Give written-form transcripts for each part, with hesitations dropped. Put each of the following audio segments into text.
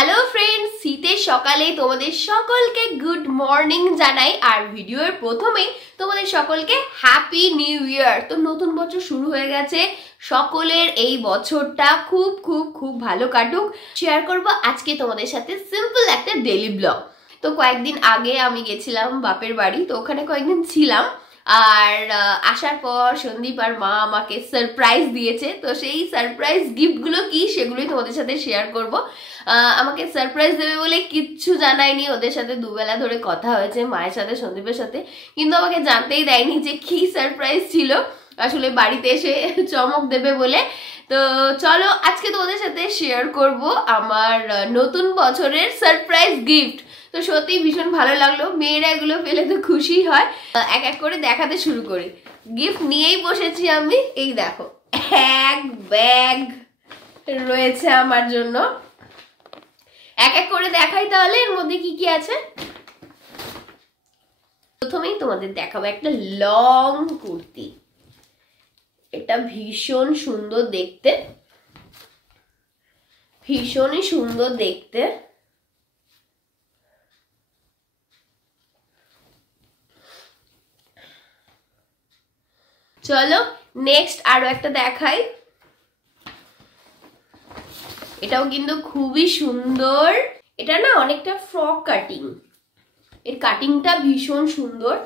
Hello friends, শীতের সকালে তোমাদের সকলকে গুড মর্নিং জানাই। আর ভিডিওর প্রথমে তোমাদের সকলকে হ্যাপি নিউ ইয়ার। তো নতুন বছর শুরু হয়ে গেছে, সকলের এই বছরটা খুব খুব খুব ভালো কাটুক। শেয়ার করব আজকে তোমাদের সাথে সিম্পল একটা ডেইলি ব্লগ। তো কয়েকদিন আগে আমি গেছিলাম বাপের বাড়ি, তো ওখানে কয়েকদিন ছিলাম। আর আসার পর সন্দীপ আর মা আমাকে সারপ্রাইজ দিয়েছে। তো সেই সারপ্রাইজ গিফটগুলো কি সেগুলোই তোমাদের সাথে শেয়ার করব। আমাকে সারপ্রাইজ দেবে বলে কিচ্ছু জানায়নি, ওদের সাথে দুবেলা ধরে কথা হয়েছে, মায়ের সাথে সন্দীপের সাথে, কিন্তু আমাকে জানতেই দেয়নি যে কি সারপ্রাইজ ছিল। আসলে বাড়িতে এসে চমক দেবে বলে। তো চলো আজকে তোমাদের সাথে শেয়ার করব আমার নতুন বছরের সারপ্রাইজ গিফট। তো সত্যি ভীষণ ভালো লাগলো, মেয়েরা এগুলো পেলে তো খুশি হয়। এক এক করে দেখাতে শুরু করি। গিফট নিয়েই বসেছি আমি। এই দেখো, এক ব্যাগ রয়েছে আমার জন্য। এক এক করে দেখাই তাহলে এর মধ্যে কি কি আছে। প্রথমেই তোমাদের দেখাবো একটা লং কুর্তি। এটা ভীষণ সুন্দর দেখতে, ভীষণই সুন্দর দেখতে। চলো নেক্সট আরো একটা দেখাই। এটাও কিন্তু খুবই সুন্দর। এটা না অনেকটা ফ্রক কাটিং, এর কাটিংটা ভীষণ সুন্দর।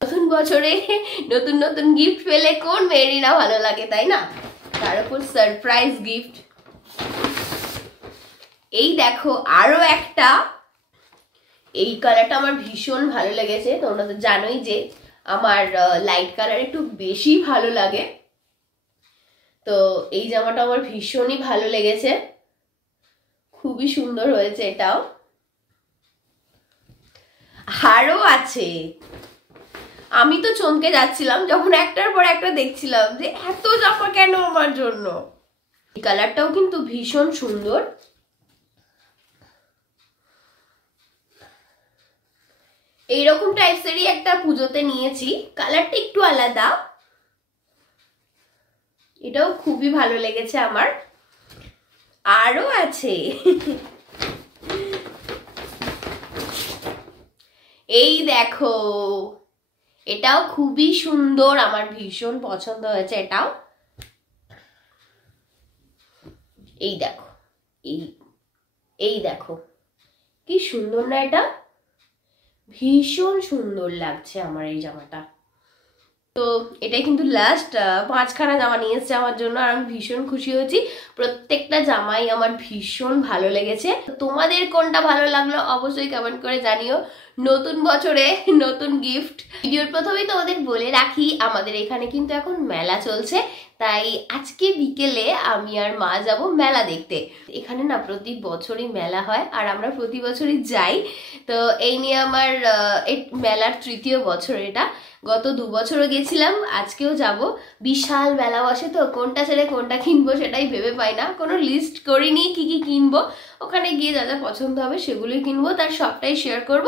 নতুন বছরে নতুন নতুন গিফট পেলে কোন মেয়েরই না ভালো লাগে, তাই না? তার উপর সারপ্রাইজ গিফট। এই দেখো আরো একটা। এই কালারটা আমার ভীষণ ভালো লেগেছে। তোমরা তো জানোই যে আমার লাইট কালার একটু বেশি ভালো লাগে। তো এই জামাটা আমার ভীষণই ভালো লেগেছে, খুবই সুন্দর হয়েছে এটাও। আরো আছে। আমি তো চমকে যাচ্ছিলাম যখন একটার পর একটা দেখছিলাম যে এত জামা কেন আমার জন্য। এই কালারটাও কিন্তু ভীষণ সুন্দর। এইরকম টাইপসেরই একটা পুজোতে নিয়েছি, কালারটা একটু আলাদা। এটাও খুবই ভালো লেগেছে আমার। আরো আছে। এই দেখো, এটাও খুবই সুন্দর, আমার ভীষণ পছন্দ হয়েছে এটাও। এই দেখো, এই দেখো কি সুন্দর না, এটা ভীষণ সুন্দর লাগছে আমার এই জামাটা। তো এটাই কিন্তু লাস্ট 5খানা জামা নিয়ে এসছে আমার জন্য, আর আমি ভীষণ খুশি হয়েছি। প্রত্যেকটা জামাই আমার ভীষণ ভালো লেগেছে। তোমাদের কোনটা ভালো লাগলো অবশ্যই কমেন্ট করে জানিও। নতুন বছরে নতুন গিফট। ভিডিওর প্রথমেই তোমাদের বলে রাখি, আমাদের এখানে কিন্তু এখন মেলা চলছে, তাই আজকে বিকেলে আমি আর মা যাব মেলা দেখতে। এখানে না প্রতি বছরই মেলা হয়, আর আমরা প্রতি বছরই যাই। তো এই নিয়ে আমার এই মেলার 3য় বছর এটা। গত 2 বছরও গেছিলাম, আজকেও যাব। বিশাল মেলা বসে, তো কোনটা ছেড়ে কোনটা কিনবো সেটাই ভেবে পাই না। কোনো লিস্ট করিনি কি কি কিনবো, ওখানে গিয়ে যা যা পছন্দ হবে সেগুলোই কিনবো, তার সবটাই শেয়ার করব।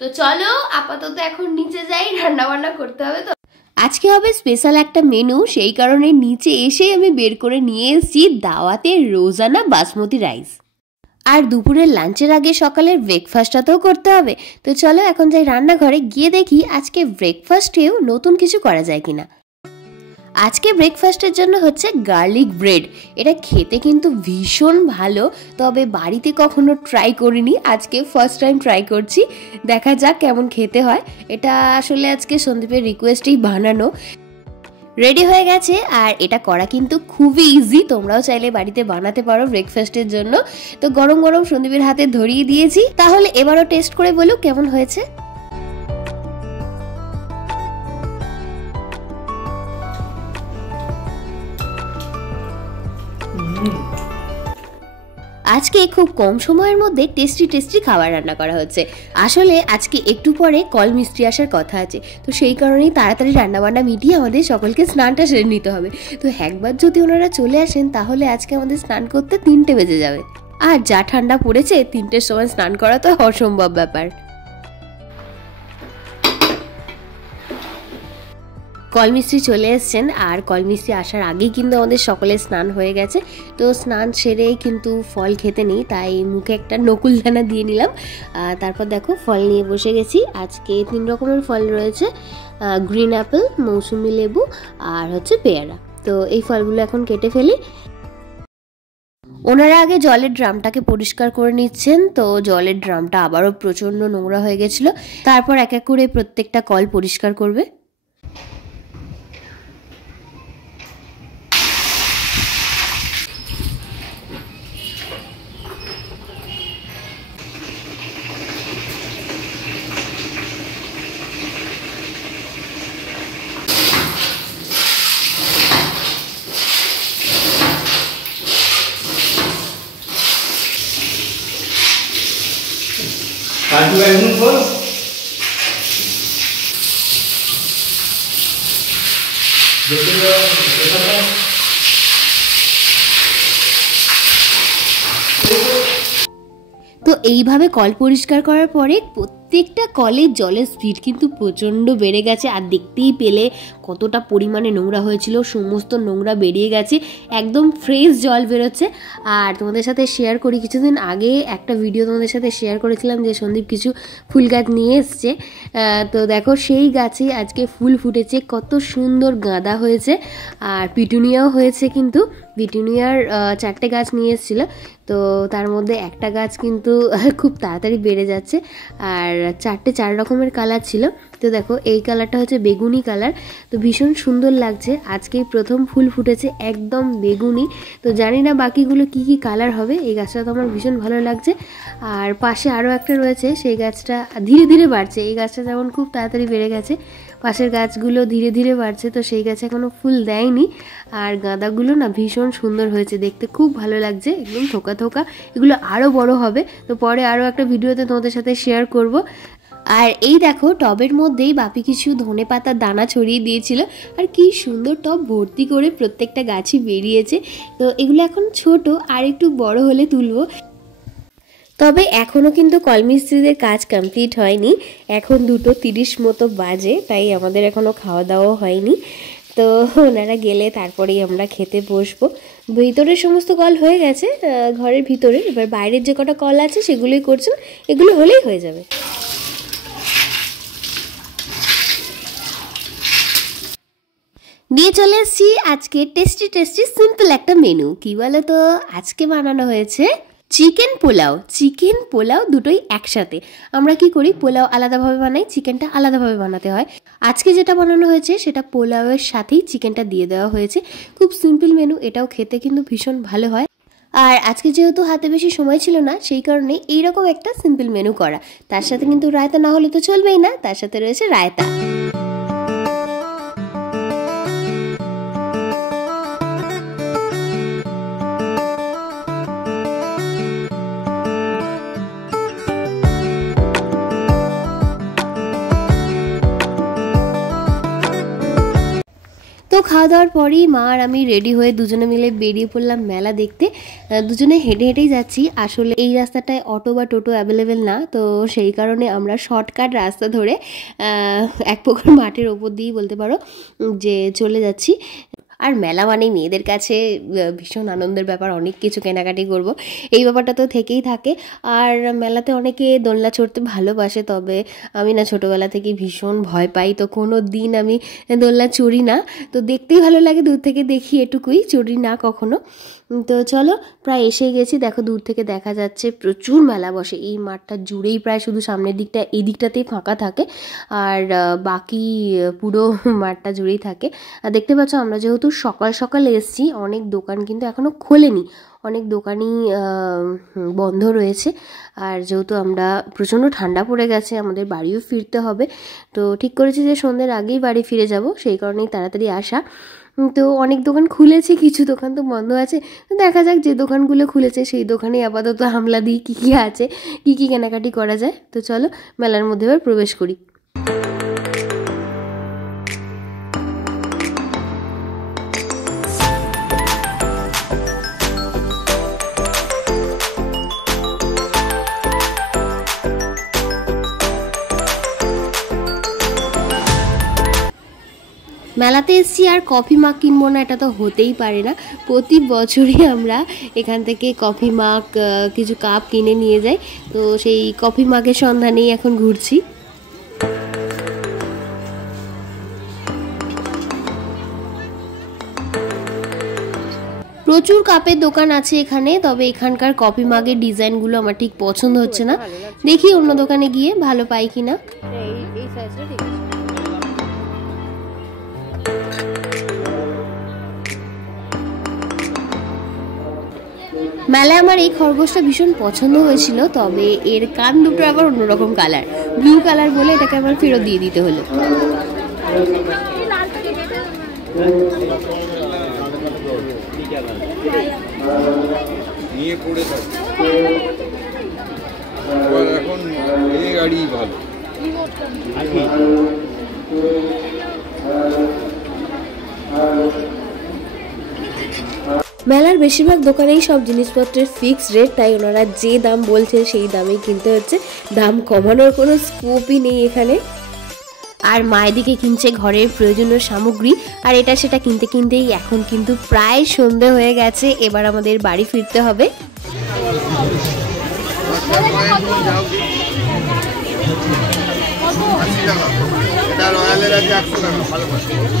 তো চলো আপাতত এখন নিচে যাই, রান্না বান্না করতে হবে। তো আজকে হবে স্পেশাল একটা মেনু, সেই কারণে নিচে এসে আমি বের করে নিয়ে এসেছি দাওয়াতের রোজানা বাসমতি রাইস। আর দুপুরের লাঞ্চের আগে সকালের ব্রেকফাস্টটাতেও করতে হবে। তো চলো এখন যাই রান্নাঘরে, গিয়ে দেখি আজকে ব্রেকফাস্টেও নতুন কিছু করা যায় কিনা। আজকে ব্রেকফাস্টের জন্য হচ্ছে গার্লিক ব্রেড। এটা খেতে কিন্তু ভীষণ ভালো, তবে বাড়িতে কখনো ট্রাই করিনি, আজকে ফার্স্ট টাইম ট্রাই করছি। দেখা যাক কেমন খেতে হয়। এটা আসলে আজকে সন্দীপের রিকোয়েস্টেই বানানো। রেডি হয়ে গেছে, আর এটা করা কিন্তু খুবই ইজি, তোমরাও চাইলে বাড়িতে বানাতে পারো ব্রেকফাস্টের জন্য। তো গরম গরম সন্দীপের হাতে ধরিয়ে দিয়েছি, তাহলে এবারও টেস্ট করে বলো কেমন হয়েছে। আজকে খুব কম সময়ের মধ্যে টেস্টি টেস্টি খাবার রান্না করা হচ্ছে। আসলে আজকে একটু পরে কল মিস্ত্রি আসার কথা আছে, তো সেই কারণেই তাড়াতাড়ি রান্নাবান্না মিটিয়ে আমাদের সকলকে স্নানটা সেরে নিতে হবে। তো একবার যদি ওনারা চলে আসেন তাহলে আজকে আমাদের স্নান করতে 3টে বেজে যাবে। আর যা ঠান্ডা পড়েছে 3টের সময় স্নান করা তো অসম্ভব ব্যাপার। কলমিস্ত্রি চলে এসছেন, আর কলমিস্ত্রি আসার আগেই কিন্তু আমাদের সকলের স্নান হয়ে গেছে। তো স্নান সেরেই কিন্তু ফল খেতে নেই, তাই মুখে একটা নকুলদানা দিয়ে নিলাম। তারপর দেখো ফল নিয়ে বসে গেছি। আজকে 3 রকমের ফল রয়েছে, গ্রিন অ্যাপেল, মৌসুমি লেবু আর হচ্ছে পেয়ারা। তো এই ফলগুলো এখন কেটে ফেলি। ওনারা আগে জলের ড্রামটাকে পরিষ্কার করে নিচ্ছেন। তো জলের ড্রামটা আবারও প্রচণ্ড নোংরা হয়ে গেছিলো। তারপর এক এক করে প্রত্যেকটা কল পরিষ্কার করবে। তো এইভাবে কল পরিষ্কার করার পরে প্রত্যেকটা কলের জলের স্পিড কিন্তু প্রচণ্ড বেড়ে গেছে। আর দেখতেই পেলে কতটা পরিমাণে নোংরা হয়েছিল, সমস্ত নোংরা বেরিয়ে গেছে, একদম ফ্রেশ জল বেরোচ্ছে। আর তোমাদের সাথে শেয়ার করি, কিছুদিন আগে একটা ভিডিও তোমাদের সাথে শেয়ার করেছিলাম যে সন্দীপ কিছু ফুল গাছ নিয়ে এসছে। তো দেখো সেই গাছে আজকে ফুল ফুটেছে, কত সুন্দর গাঁদা হয়েছে আর পিটুনিয়াও হয়েছে। কিন্তু পিটুনিয়ার 4টে গাছ নিয়ে এসেছিলো, তো তার মধ্যে একটা গাছ কিন্তু খুব তাড়াতাড়ি বেড়ে যাচ্ছে। আর 4 রকমের কালার ছিল। তো দেখো এই কালারটা হচ্ছে বেগুনি কালার, তো ভীষণ সুন্দর লাগছে। আজকেই প্রথম ফুল ফুটেছে একদম বেগুনি। তো জানি না বাকিগুলো কি কি কালার হবে। এই গাছটা তো আমার ভীষণ ভালো লাগছে। আর পাশে আরও একটা রয়েছে, সেই গাছটা ধীরে ধীরে বাড়ছে। এই গাছটা যেমন খুব তাড়াতাড়ি বেড়ে গেছে, পাশের গাছগুলো ধীরে ধীরে বাড়ছে। তো সেই গাছে এখনও ফুল দেয়নি। আর গাঁদাগুলো না ভীষণ সুন্দর হয়েছে, দেখতে খুব ভালো লাগছে, একদম থোকা থোকা। এগুলো আরও বড় হবে, তো পরে আরও একটা ভিডিওতে তোমাদের সাথে শেয়ার করব। আর এই দেখো টবের মধ্যেই বাপি কিছু ধনে পাতার দানা ছড়িয়ে দিয়েছিল, আর কি সুন্দর টব ভর্তি করে প্রত্যেকটা গাছই বেরিয়েছে। তো এগুলো এখন ছোট, আর একটু বড় হলে তুলবো। তবে এখনও কিন্তু কলমিস্ত্রিদের কাজ কমপ্লিট হয়নি, এখন 2:30 মতো বাজে, তাই আমাদের এখনও খাওয়া দাওয়া হয়নি। তো ওনারা গেলে তারপরেই আমরা খেতে বসবো। ভিতরের সমস্ত কল হয়ে গেছে, ঘরের ভিতরে, এবার বাইরের যে কটা কল আছে সেগুলোই করছেন, এগুলো হলেই হয়ে যাবে। নিয়ে চলে এসেছি আজকে টেস্টি টেস্টি সিম্পল একটা মেনু। কি বলো তো, আজকে বানানো হয়েছে চিকেন পোলাও। চিকেন পোলাও দুটোই একসাথে। আমরা কি করি, পোলাও আলাদাভাবে বানাই, চিকেনটা আলাদাভাবে বানাতে হয়। আজকে যেটা বানানো হয়েছে সেটা পোলাওয়ের সাথেই চিকেনটা দিয়ে দেওয়া হয়েছে। খুব সিম্পল মেনু, এটাও খেতে কিন্তু ভীষণ ভালো হয়। আর আজকে যেহেতু হাতে বেশি সময় ছিল না, সেই কারণে এইরকম একটা সিম্পল মেনু করা। তার সাথে কিন্তু রায়তা না হলে তো চলবেই না, তার সাথে রয়েছে রায়তা। তো খাওয়া দাওয়ার পরেই মা আর আমি রেডি হয়ে দুজনে মিলে বেরিয়ে পড়লাম মেলা দেখতে। দুজনে হেঁটে হেঁটেই যাচ্ছি। আসলে এই রাস্তাটায় অটো বা টোটো অ্যাভেলেবেল না, তো সেই কারণে আমরা শর্টকাট রাস্তা ধরে এক প্রকার মাঠের ওপর দিয়েই বলতে পারো যে চলে যাচ্ছি। আর মেলা মানেই মেয়েদের কাছে ভীষণ আনন্দের ব্যাপার, অনেক কিছু কেনাকাটি করব, এই ব্যাপারটা তো থেকেই থাকে। আর মেলাতে অনেকে দোলনা চড়তে ভালোবাসে, তবে আমি না ছোটোবেলা থেকে ভীষণ ভয় পাই, তো কোনো দিন আমি দোলনা চড়ি না। তো দেখতেই ভালো লাগে, দূর থেকে দেখি এটুকুই, চড়ি না কখনো। তো চলো প্রায় এসে গেছি। দেখো দূর থেকে দেখা যাচ্ছে প্রচুর মেলা বসে এই মাঠটা জুড়েই, প্রায় শুধু সামনের দিকটা এই দিকটাতেই ফাঁকা থাকে, আর বাকি পুরো মাঠটা জুড়েই থাকে। আর দেখতে পাচ্ছ আমরা যেহেতু সকাল সকাল এসেছি, অনেক দোকান কিন্তু এখনও খোলেনি, অনেক দোকানই বন্ধ রয়েছে। আর যেহেতু আমরা প্রচণ্ড ঠান্ডা পড়ে গেছে, আমাদের বাড়িও ফিরতে হবে, তো ঠিক করেছি যে সন্ধ্যের আগেই বাড়ি ফিরে যাব, সেই কারণেই তাড়াতাড়ি আসা। তো অনেক দোকান খুলেছে, কিছু দোকান তো বন্ধ আছে। তো দেখা যাক যে দোকানগুলো খুলেছে সেই দোকানে আপাতত হামলা দিই, কী কী আছে, কী কী কেনাকাটি করা যায়। তো চলো মেলার মধ্যে এবার প্রবেশ করি। মেলাতে এসছি আর কফি মাগ কিনবো না, এটা তো হতেই পারে না। প্রতি বছরই আমরা এখান থেকে কফি মাগ কিছু কাপ কিনে নিয়ে যাই, তো সেই কফি মাগের সন্ধানেই এখন ঘুরছি। প্রচুর কাপের দোকান আছে এখানে, তবে এখানকার কফি মাগের ডিজাইনগুলো আমার ঠিক পছন্দ হচ্ছে না। দেখি অন্য দোকানে গিয়ে ভালো পাই কিনা। মেলায় আমার এই খরগোশটা ভীষণ পছন্দ হয়েছিল, তবে এর কান দুটো আবার অন্যরকম কালার, ব্লু কালার বলে এটাকে আবার ফেরত দিয়ে দিতে হলো। নিয়ে পড়ে থাকে এখন এই গাড়ি ভালো। মেলার বেশিরভাগ দোকানেই সব জিনিসপত্রের ফিক্সড রেট, তাই ওনারা যে দাম বলছে সেই দামেই কিনতে হচ্ছে, দাম কমানোর কোনো স্কোপই নেই এখানে। আর মায়েদিকে কিনছে ঘরের প্রয়োজনীয় সামগ্রী, আর এটা সেটা কিনতে কিনতেই এখন কিন্তু প্রায় সন্ধে হয়ে গেছে। এবার আমাদের বাড়ি ফিরতে হবে।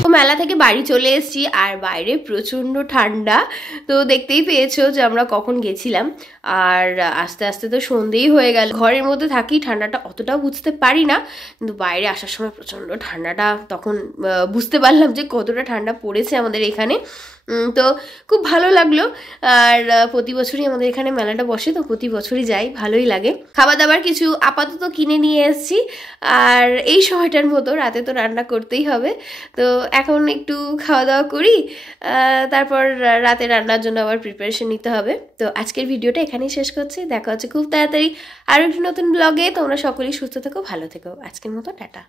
তো মেলা থেকে বাড়ি চলে এসেছি, আর বাইরে প্রচণ্ড ঠান্ডা। তো দেখতেই পেয়েছো যে আমরা কখন গেছিলাম, আর আস্তে আস্তে তো সন্ধেই হয়ে গেল। ঘরের মধ্যে থাকি, ঠান্ডাটা অতটাও বুঝতে পারি না, কিন্তু বাইরে আসার সময় প্রচণ্ড ঠান্ডাটা তখন বুঝতে পারলাম যে কতটা ঠান্ডা পড়েছে আমাদের এখানে। তো খুব ভালো লাগলো। আর প্রতি বছরই আমাদের এখানে মেলাটা বসে, তো প্রতি বছরই যাই, ভালোই লাগে। খাবার দাবার কিছু আপাতত কিনে নিয়ে এসেছি, আর এই সময়টার মতো রাতে তো রান্না করতেই হবে। তো এখন একটু খাওয়া দাওয়া করি, তারপর রাতে রান্নার জন্য আবার প্রিপারেশন নিতে হবে। তো আজকের ভিডিওটা এখানেই শেষ করছি, দেখা হচ্ছে খুব তাড়াতাড়ি আরও একটি নতুন ব্লগে। তোমরা সকলেই সুস্থ থেকো, ভালো থেকো। আজকের মতো টাটা।